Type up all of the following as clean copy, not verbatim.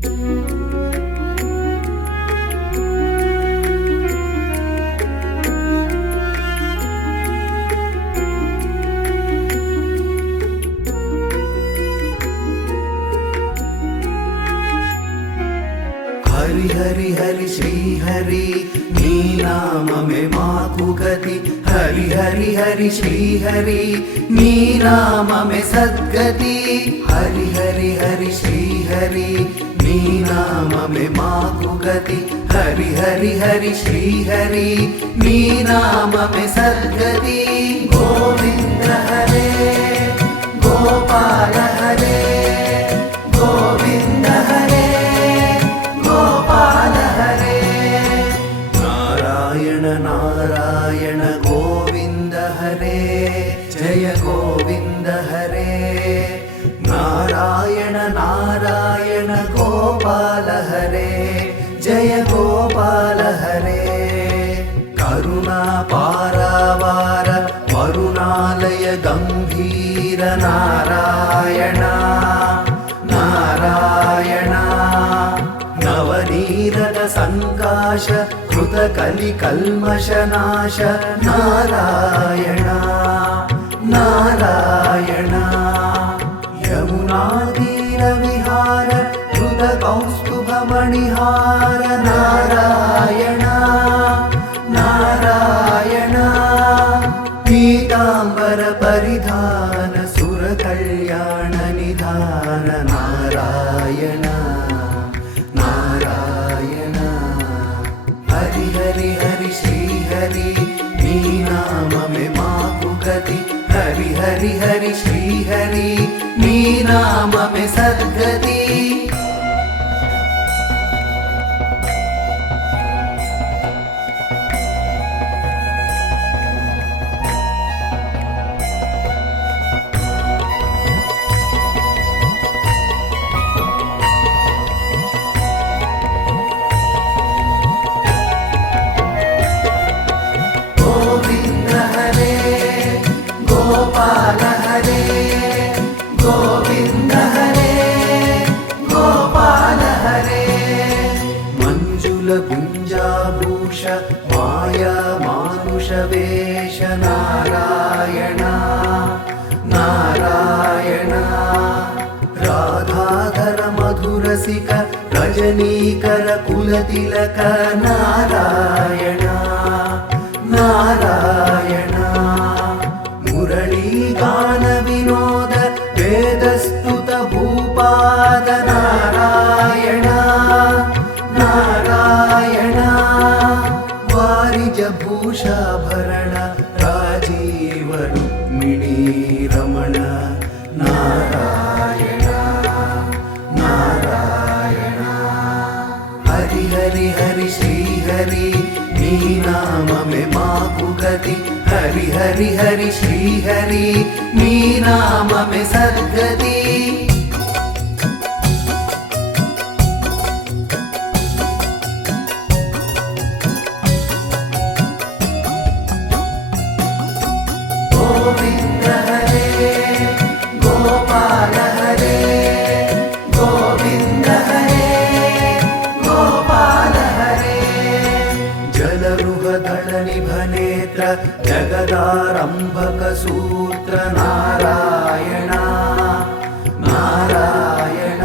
హరి హరి హరి శ్రీ హరి నీ నామమే మాకు గతి. హరి హరి హరి శ్రీ హరి నీ నామమే సద్గతి. హరి హరి హరి శ్రీ హరి నీ నామమే మాకు గతి. హరి హరి హరి శ్రీ హరి నీ నామమే సద్గతి. గోవింద హరే గోపాల హరే గోవింద హరే గోపాల హరే. నారాయణ నారాయణ గోవింద హరే జయ గోవింద హరే. నారాయణ నారాయణ గోపాల హరే జయ గోపాల హరే. కరుణా పారావార వరుణాలయ గంభీర నారాయణ నారాయణ. నవనీరద సంకాశ కృత కలి కల్మషనాశ నారాయణ నారాయణ. యమునా తీర విహార కృత కౌస్తుభ మణిహార నారాయణ నారాయణ. పీతాంబర పరిధాన సుర కళ్యాణ నిధాన నారాయణ నారాయణ. హరి హరి హరి శ్రీ హరి నీ నామమే మాకు గతి. హరి హరి హరి శ్రీ హరి నీ నామమే సద్గతి. గోవింద హరే గోపాల హరే గోవింద హరే గోపాల హరే. మంజుల గుంజాభూష మాయా మానుష వేష నారాయణ నారాయణ. రాధాధర మధురసిక రజనీకర కులతిలక నారాయణ నారాయణ. మురళీగాన వినోద వేదస్తుత భూపాద నారాయణ నారాయణ. వారిజ భూషాభరణ రాజీవ రుక్మిణీ రమణ నారాయణ నారాయణ. హరి హరి హరి శ్రీ హరి నీ నామమే మాకు గతి. హరి హరి హరి శ్రీ హరి నీ నామమే సద్గతి. గోవింద హరే గోపాల హరే గోవింద హరే గోపాల హరే. జలరుహదళ నిభనేత్ర జగదారంభక సూత్ర నారాయణ నారాయణ.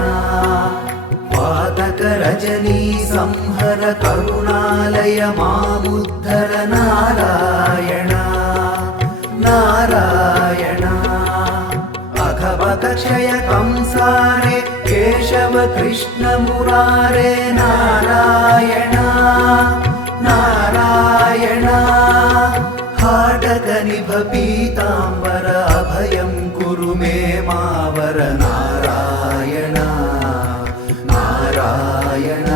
పాతక రజనీ సంహర కరుణాలయ మాముద్ధర నారాయణ నారాయణ. అఘవక క్షయ కంసారే కేశవ కృష్ణ మురారే నారాయణ నారాయణ. హాటక నిభ పీతాంబర అభయం కురు మే మావర నారాయణ నారాయణ.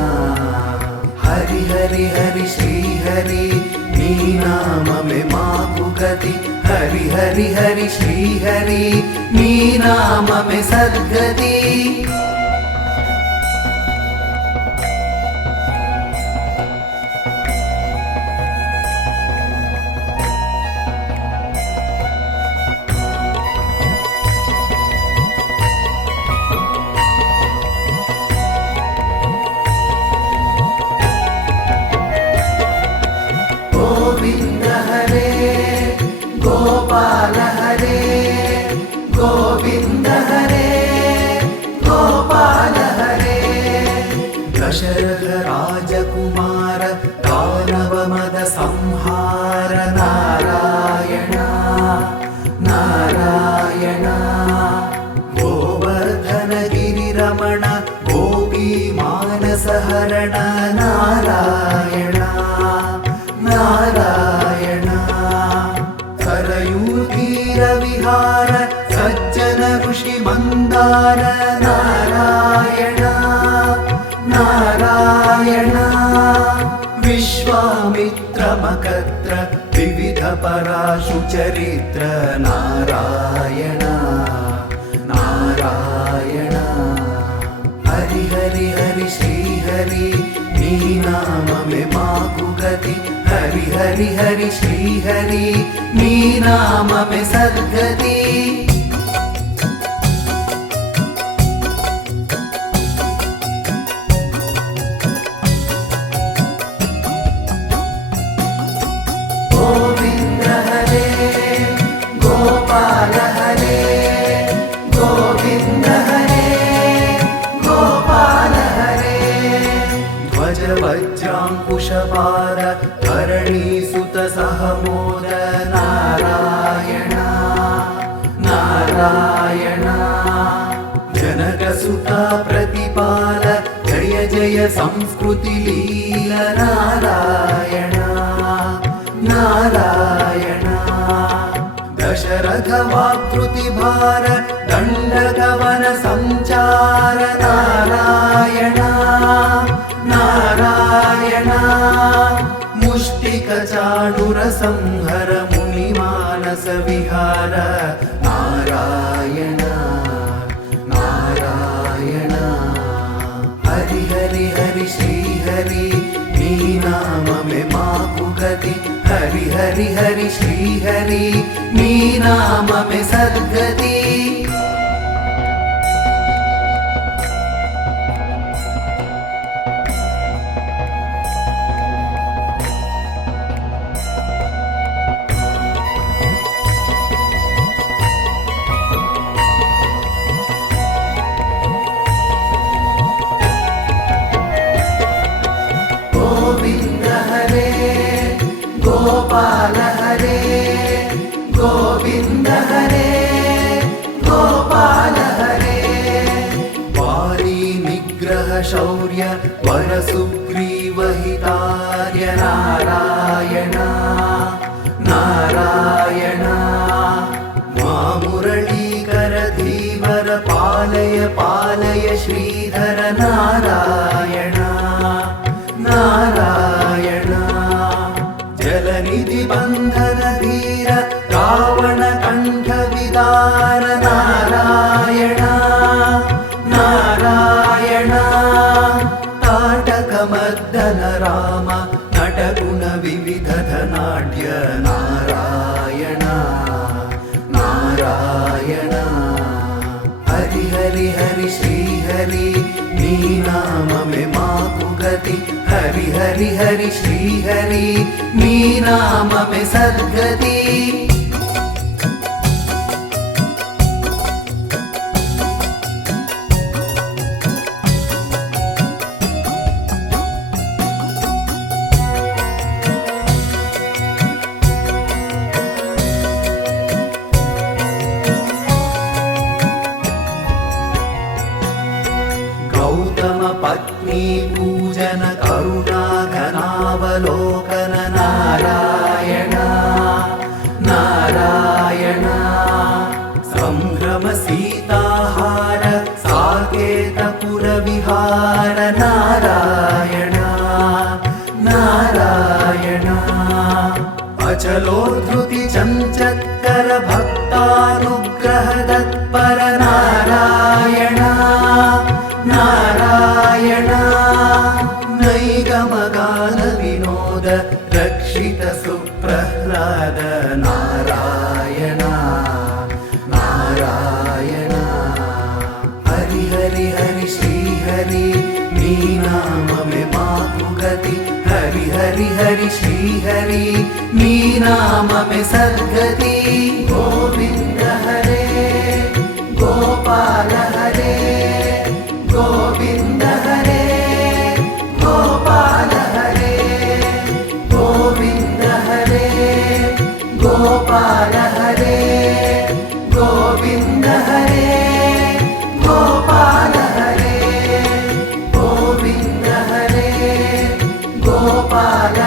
హరి హరి హరి శ్రీ హరి నీ నామమే మాకు గతి. హరి హరి హరి శ్రీ హరి నీ నామమే సద్గతి. दशरथ राजकुमार दानव मद संहार नारायण नारायण गोवर्धन गिरिरमण गोपी मानस हरण नारायण नारायण सरयूतीर विहार सज्जन ऋषि मंदार नारायण नारायण विश्वामित्र मकत्र विविध पराशु चरित्र नारायण नारायण हरि हरि हरि श्री हरि नी नाम में माकु गति हरि हरि हरि श्री हरि नी नाम में सद्गति गोविंद हरे गोपाल हरे गोविंद हरे गोपाल हरे ध्वज वज्रांकुशपार धरणी सुत सहमोद नारायण नारायण जनक सुता प्रतिपाल जय जय संस्कृति लील नारायण नारायण दशरथ वाकृति भार दंडगवन संचार नारायण नारायण मुष्टिक चाणुर संहर मुनि मानस विहार नारायण नारायण हरि हरि हरि श्री हरि नी नाम में माकु गति हरि हरि हरि श्री हरि नी नाम में सद्गति गोविंद हरे गोपाल हरे गोविंद हरे गोपाल हरे वारी निग्रह शौर्य वर सुग्रीव हितार्य नारायण नारायण मुरलीकर धीवर पालय पालय श्रीधर नारायण नारायण जलनिधि बंधन धीर रावण कंठ विदार नारायण नारायण ताटक मर्दन राम नटगुण विविध धनाढ्य नारायण नारायण हरि हरि हरि श्री हरि नी नाम में माकु गति हरि हरि हरि श्री हरि नी नाम में सद्गति गौतम पत्नी पूजन करुणा घनावलोकन नारायण नारायण संभ्रम सीताहार साकेतपुर विहार नारायण नारायण अचलोद्धृति चञ्चत्कर भक्तानुग्रह तत्पर नारायण नारायण नैगमगान विनोद रक्षित सुप्रह्लाद नारायण नारायण हरि हरि हरि श्री हरि नी नाम में माकु गति हरि हरि हरि श्री हरि नी नाम में सद्गति गोविंद हरे गोपाल हरे गोविंद हरे గోపాల హరే గోవింద హరే గోపాల హరే గోవింద హరే గోపాల